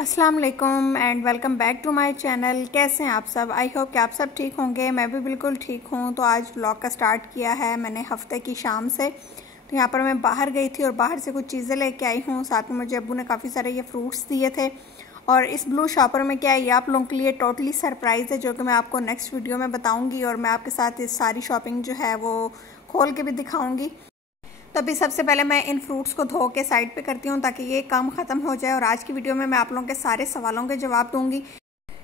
अस्सलाम वालेकुम and welcome back to my channel. कैसे हैं आप सब? आई होप कि आप सब ठीक होंगे। मैं भी बिल्कुल ठीक हूँ। तो आज व्लॉग का स्टार्ट किया है मैंने हफ्ते की शाम से। तो यहाँ पर मैं बाहर गई थी और बाहर से कुछ चीज़ें लेके आई हूँ। साथ में मुझे अब्बू ने काफ़ी सारे ये फ्रूट्स दिए थे। और इस ब्लू शॉपर में क्या है, ये आप लोगों के लिए टोटली सरप्राइज़ है, जो कि मैं आपको नेक्स्ट वीडियो में बताऊँगी। और मैं आपके साथ इस सारी शॉपिंग जो है वो खोल के भी दिखाऊँगी। तो अभी सबसे पहले मैं इन फ्रूट्स को धो के साइड पे करती हूँ ताकि ये काम ख़त्म हो जाए। और आज की वीडियो में मैं आप लोगों के सारे सवालों के जवाब दूंगी।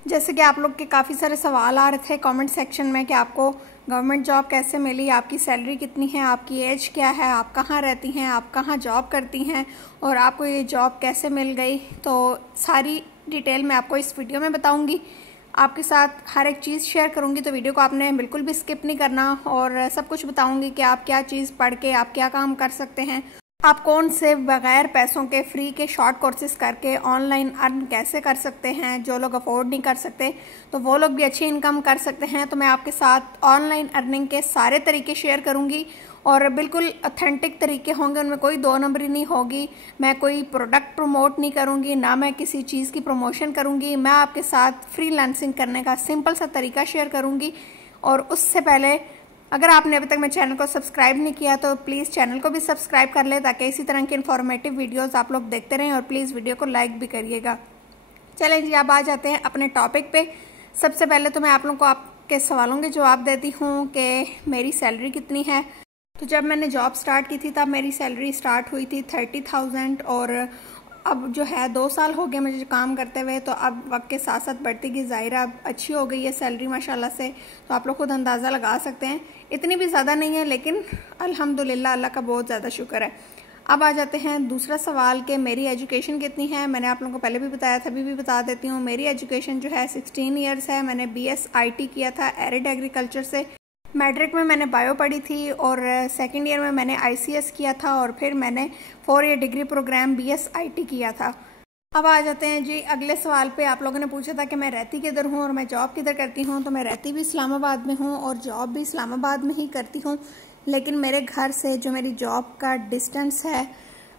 जैसे कि आप लोग के काफ़ी सारे सवाल आ रहे थे कमेंट सेक्शन में कि आपको गवर्नमेंट जॉब कैसे मिली, आपकी सैलरी कितनी है, आपकी एज क्या है, आप कहाँ रहती हैं, आप कहाँ जॉब करती हैं और आपको ये जॉब कैसे मिल गई। तो सारी डिटेल मैं आपको इस वीडियो में बताऊँगी, आपके साथ हर एक चीज़ शेयर करूंगी। तो वीडियो को आपने बिल्कुल भी स्किप नहीं करना और सब कुछ बताऊंगी कि आप क्या चीज़ पढ़ के आप क्या काम कर सकते हैं, आप कौन से बगैर पैसों के फ्री के शॉर्ट कोर्सेज करके ऑनलाइन अर्न कैसे कर सकते हैं। जो लोग अफोर्ड नहीं कर सकते तो वो लोग भी अच्छी इनकम कर सकते हैं। तो मैं आपके साथ ऑनलाइन अर्निंग के सारे तरीके शेयर करूंगी और बिल्कुल ऑथेंटिक तरीके होंगे, उनमें कोई दो नंबरी नहीं होगी। मैं कोई प्रोडक्ट प्रमोट नहीं करूंगी, ना मैं किसी चीज़ की प्रमोशन करूंगी। मैं आपके साथ फ्रीलांसिंग करने का सिंपल सा तरीका शेयर करूंगी। और उससे पहले अगर आपने अभी तक मेरे चैनल को सब्सक्राइब नहीं किया तो प्लीज़ चैनल को भी सब्सक्राइब कर ले, ताकि इसी तरह की इन्फॉर्मेटिव वीडियोस आप लोग देखते रहें। और प्लीज़ वीडियो को लाइक भी करिएगा। चलें जी, अब आ जाते हैं अपने टॉपिक पे। सबसे पहले तो मैं आप लोगों को आपके सवालों के जवाब देती हूँ कि मेरी सैलरी कितनी है। तो जब मैंने जॉब स्टार्ट की थी तब मेरी सैलरी स्टार्ट हुई थी 30,000 और अब जो है 2 साल हो गए मुझे काम करते हुए। तो अब वक्त के साथ साथ बढ़ती गई, ज़ाहिरा अब अच्छी हो गई है सैलरी माशाल्लाह से। तो आप लोग खुद अंदाज़ा लगा सकते हैं, इतनी भी ज़्यादा नहीं है लेकिन अल्हम्दुलिल्लाह अल्लाह का बहुत ज़्यादा शुक्र है। अब आ जाते हैं दूसरा सवाल कि मेरी एजुकेशन कितनी है। मैंने आप लोगों को पहले भी बताया था, अभी भी बता देती हूँ। मेरी एजुकेशन जो है 16 ईयर्स है। मैंने BS IT किया था एरिड एग्रीकल्चर से। मैट्रिक में मैंने बायो पढ़ी थी और सेकेंड ईयर में मैंने ICS किया था और फिर मैंने 4 year degree programme BS IT किया था। अब आ जाते हैं जी अगले सवाल पे। आप लोगों ने पूछा था कि मैं रहती किधर हूँ और मैं जॉब किधर करती हूँ। तो मैं रहती भी इस्लामाबाद में हूँ और जॉब भी इस्लामाबाद में ही करती हूँ, लेकिन मेरे घर से जो मेरी जॉब का डिस्टेंस है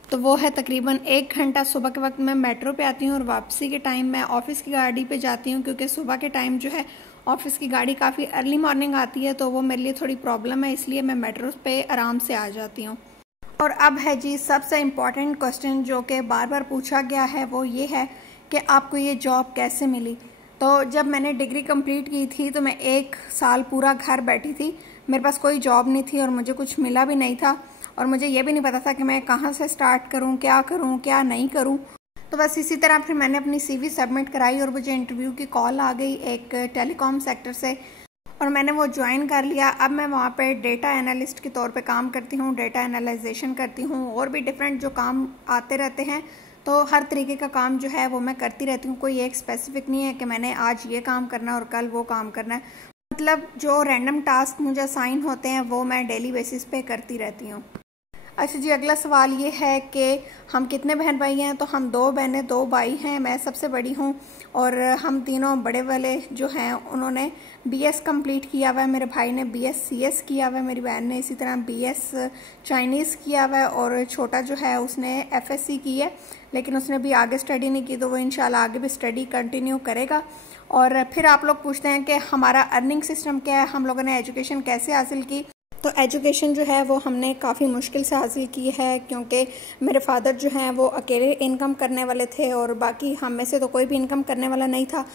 तो वो है तकरीबन 1 घंटा। सुबह के वक्त मैं मेट्रो पे आती हूँ और वापसी के टाइम मैं ऑफिस की गाड़ी पे जाती हूँ, क्योंकि सुबह के टाइम जो है ऑफिस की गाड़ी काफ़ी अर्ली मॉर्निंग आती है, तो वो मेरे लिए थोड़ी प्रॉब्लम है, इसलिए मैं मेट्रो पे आराम से आ जाती हूँ। और अब है जी सबसे इम्पॉर्टेंट क्वेश्चन जो कि बार बार पूछा गया है, वो ये है कि आपको ये जॉब कैसे मिली। तो जब मैंने डिग्री कंप्लीट की थी तो मैं 1 साल पूरा घर बैठी थी, मेरे पास कोई जॉब नहीं थी और मुझे कुछ मिला भी नहीं था और मुझे ये भी नहीं पता था कि मैं कहाँ से स्टार्ट करूँ क्या नहीं करूँ। तो बस इसी तरह फिर मैंने अपनी CV सबमिट कराई और मुझे इंटरव्यू की कॉल आ गई एक टेलीकॉम सेक्टर से और मैंने वो ज्वाइन कर लिया। अब मैं वहाँ पे डेटा एनालिस्ट के तौर पे काम करती हूँ, डेटा एनालाइजेशन करती हूँ और भी डिफरेंट जो काम आते रहते हैं। तो हर तरीके का काम जो है वो मैं करती रहती हूँ। कोई एक स्पेसिफिक नहीं है कि मैंने आज ये काम करना है और कल वो काम करना है। मतलब जो रैंडम टास्क मुझे असाइन होते हैं वो मैं डेली बेसिस पे करती रहती हूँ। अच्छा जी, अगला सवाल ये है कि हम कितने बहन भाई हैं। तो हम 2 बहनें 2 भाई हैं, मैं सबसे बड़ी हूँ और हम तीनों बड़े वाले जो हैं उन्होंने BS कंप्लीट किया हुआ है। मेरे भाई ने BS CS किया हुआ है, मेरी बहन ने इसी तरह BS चाइनीज़ किया हुआ है और छोटा जो है उसने FSC की है, लेकिन उसने भी आगे स्टडी नहीं की, तो वो इंशाल्लाह आगे भी स्टडी कंटिन्यू करेगा। और फिर आप लोग पूछते हैं कि हमारा अर्निंग सिस्टम क्या है, हम लोगों ने एजुकेशन कैसे हासिल की। तो एजुकेशन जो है वो हमने काफ़ी मुश्किल से हासिल की है, क्योंकि मेरे फादर जो हैं वो अकेले इनकम करने वाले थे और बाकी हम में से तो कोई भी इनकम करने वाला नहीं था।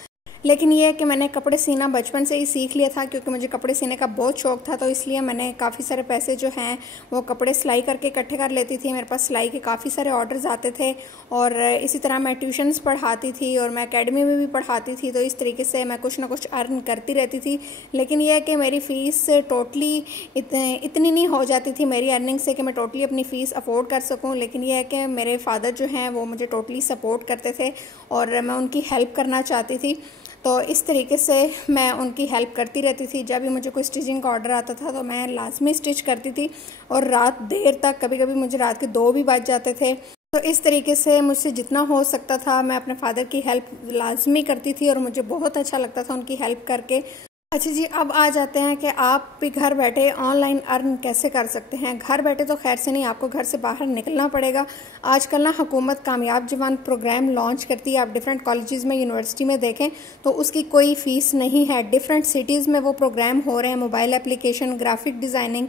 लेकिन ये है कि मैंने कपड़े सीना बचपन से ही सीख लिया था, क्योंकि मुझे कपड़े सीने का बहुत शौक था। तो इसलिए मैंने काफ़ी सारे पैसे जो हैं वो कपड़े सिलाई करके इकट्ठे कर लेती थी। मेरे पास सिलाई के काफ़ी सारे ऑर्डर्स आते थे और इसी तरह मैं ट्यूशन्स पढ़ाती थी और मैं एकेडमी में भी पढ़ाती थी। तो इस तरीके से मैं कुछ ना कुछ अर्न करती रहती थी। लेकिन यह है कि मेरी फ़ीस टोटली इतनी नहीं हो जाती थी मेरी अर्निंग से कि मैं टोटली अपनी फ़ीस अफोर्ड कर सकूँ। लेकिन यह है कि मेरे फादर जो हैं वो मुझे टोटली सपोर्ट करते थे और मैं उनकी हेल्प करना चाहती थी। तो इस तरीके से मैं उनकी हेल्प करती रहती थी। जब भी मुझे कोई स्टिचिंग का ऑर्डर आता था तो मैं लाजमी स्टिच करती थी और रात देर तक, कभी कभी मुझे रात के 2 भी बज जाते थे। तो इस तरीके से मुझसे जितना हो सकता था मैं अपने फादर की हेल्प लाजमी करती थी और मुझे बहुत अच्छा लगता था उनकी हेल्प करके। अच्छा जी, अब आ जाते हैं कि आप भी घर बैठे ऑनलाइन अर्न कैसे कर सकते हैं। घर बैठे तो खैर से नहीं, आपको घर से बाहर निकलना पड़ेगा। आजकल ना हुकूमत कामयाब जवान प्रोग्राम लॉन्च करती है। आप डिफरेंट कॉलेजेस में, यूनिवर्सिटी में देखें तो उसकी कोई फ़ीस नहीं है। डिफरेंट सिटीज़ में वो प्रोग्राम हो रहे हैं। Mobile application, graphic designing,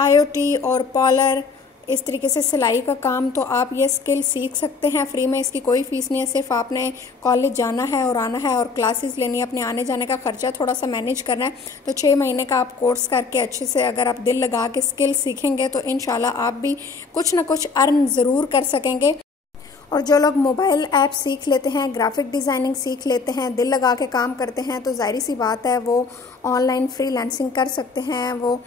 IoT और पॉलर, इस तरीके से सिलाई का काम, तो आप ये स्किल सीख सकते हैं फ्री में। इसकी कोई फ़ीस नहीं है, सिर्फ आपने कॉलेज जाना है और आना है और क्लासेस लेनी है। अपने आने जाने का ख़र्चा थोड़ा सा मैनेज करना है। तो 6 महीने का आप कोर्स करके अच्छे से अगर आप दिल लगा के स्किल सीखेंगे तो इंशाल्लाह आप भी कुछ ना कुछ अर्न ज़रूर कर सकेंगे। और जो लोग मोबाइल ऐप सीख लेते हैं, ग्राफिक डिज़ाइनिंग सीख लेते हैं, दिल लगा के काम करते हैं, तो ज़ाहिर सी बात है वो ऑनलाइन फ्रीलांसिंग कर सकते हैं, वो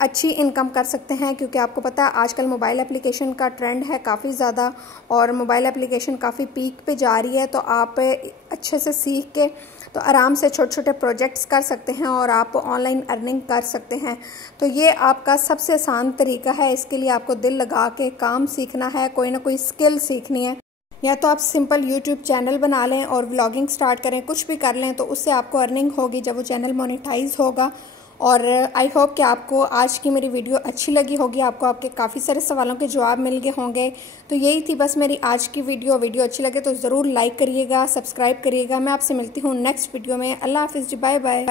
अच्छी इनकम कर सकते हैं। क्योंकि आपको पता है आजकल मोबाइल एप्लीकेशन का ट्रेंड है काफ़ी ज़्यादा और मोबाइल एप्लीकेशन काफ़ी पीक पे जा रही है। तो आप अच्छे से सीख के तो आराम से छोटे छोटे प्रोजेक्ट्स कर सकते हैं और आप ऑनलाइन अर्निंग कर सकते हैं। तो ये आपका सबसे आसान तरीका है। इसके लिए आपको दिल लगा के काम सीखना है, कोई ना कोई स्किल सीखनी है। या तो आप सिंपल यूट्यूब चैनल बना लें और व्लॉगिंग स्टार्ट करें, कुछ भी कर लें, तो उससे आपको अर्निंग होगी जब वो चैनल मोनेटाइज होगा। और आई होप कि आपको आज की मेरी वीडियो अच्छी लगी होगी, आपको आपके काफ़ी सारे सवालों के जवाब मिल गए होंगे। तो यही थी बस मेरी आज की वीडियो अच्छी लगे तो ज़रूर लाइक करिएगा, सब्सक्राइब करिएगा। मैं आपसे मिलती हूँ नेक्स्ट वीडियो में। अल्लाह हाफिज़ जी, बाय बाय।